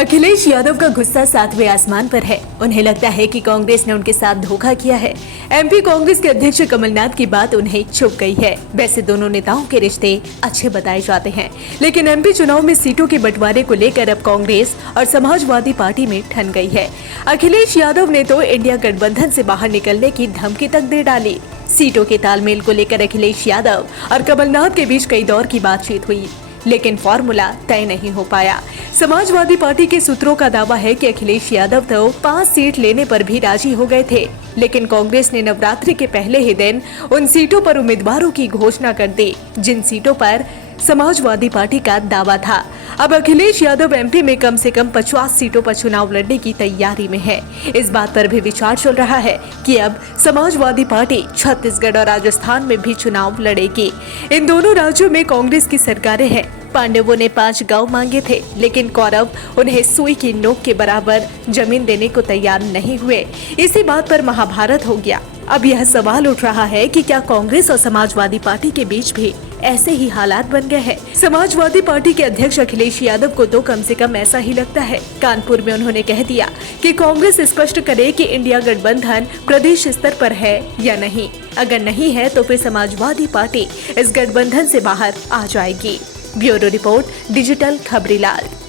अखिलेश यादव का गुस्सा सातवें आसमान पर है। उन्हें लगता है कि कांग्रेस ने उनके साथ धोखा किया है। एमपी कांग्रेस के अध्यक्ष कमलनाथ की बात उन्हें चुभ गई है। वैसे दोनों नेताओं के रिश्ते अच्छे बताए जाते हैं, लेकिन एमपी चुनाव में सीटों के बंटवारे को लेकर अब कांग्रेस और समाजवादी पार्टी में ठन गई है। अखिलेश यादव ने तो इंडिया गठबंधन से बाहर निकलने की धमकी तक दे डाली। सीटों के तालमेल को लेकर अखिलेश यादव और कमलनाथ के बीच कई दौर की बातचीत हुई, लेकिन फॉर्मूला तय नहीं हो पाया। समाजवादी पार्टी के सूत्रों का दावा है कि अखिलेश यादव तो 5 सीट लेने पर भी राजी हो गए थे, लेकिन कांग्रेस ने नवरात्रि के पहले ही दिन उन सीटों पर उम्मीदवारों की घोषणा कर दी जिन सीटों पर समाजवादी पार्टी का दावा था। अब अखिलेश यादव एमपी में कम से कम 50 सीटों पर चुनाव लड़ने की तैयारी में है। इस बात पर भी विचार चल रहा है कि अब समाजवादी पार्टी छत्तीसगढ़ और राजस्थान में भी चुनाव लड़ेगी। इन दोनों राज्यों में कांग्रेस की सरकारें हैं। पांडवों ने 5 गांव मांगे थे, लेकिन कौरव उन्हें सुई की नोक के बराबर जमीन देने को तैयार नहीं हुए। इसी बात पर महाभारत हो गया। अब यह सवाल उठ रहा है कि क्या कांग्रेस और समाजवादी पार्टी के बीच भी ऐसे ही हालात बन गए हैं। समाजवादी पार्टी के अध्यक्ष अखिलेश यादव को तो कम से कम ऐसा ही लगता है। कानपुर में उन्होंने कह दिया कि कांग्रेस स्पष्ट करे कि इंडिया गठबंधन प्रदेश स्तर पर है या नहीं। अगर नहीं है तो फिर समाजवादी पार्टी इस गठबंधन से बाहर आ जाएगी। Bureau report, digital Khabrilal.